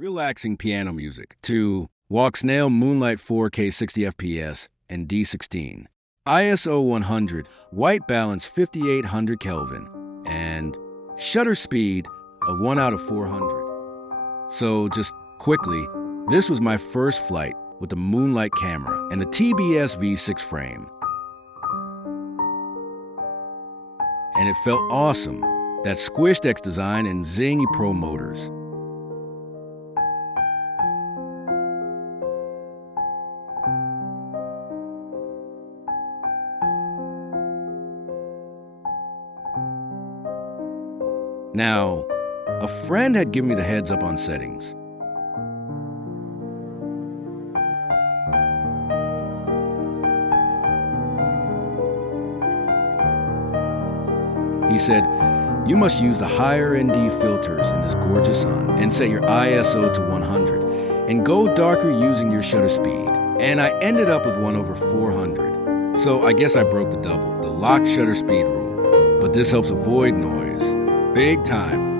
relaxing piano music to Walksnail Moonlight 4K 60FPS and D16. ISO 100, white balance 5800 Kelvin, and shutter speed of 1 out of 400. So just quickly, this was my first flight with the Moonlight camera and the TBS V3 frame. And it felt awesome. That squished X design and zingy Pro motors. Now, a friend had given me the heads up on settings. He said, "You must use the higher NDfilters in this gorgeous sun and set your ISO to 100 and go darker using your shutter speed." And I ended up with 1 over 400. So I guess I broke the double, the lock shutter speed rule. But this helps avoid noise. Big time.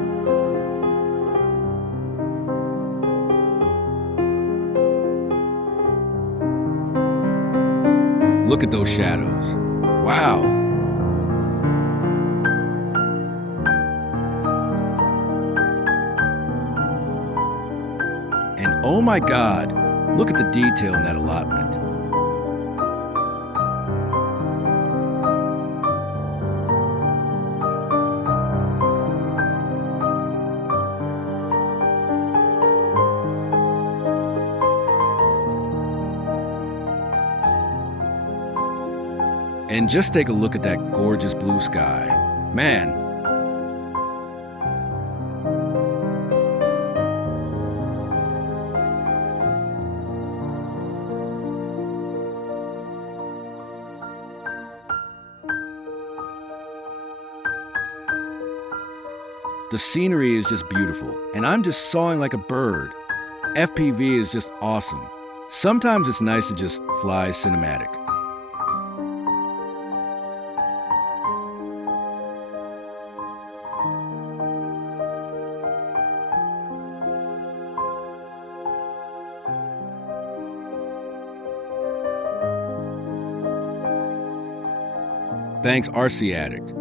Look at those shadows. Wow. And oh my God, look at the detail in that allotment. And just take a look at that gorgeous blue sky. Man. The scenery is just beautiful, and I'm just sawing like a bird. FPV is just awesome. Sometimes it's nice to just fly cinematic. Thanks RCADDICT.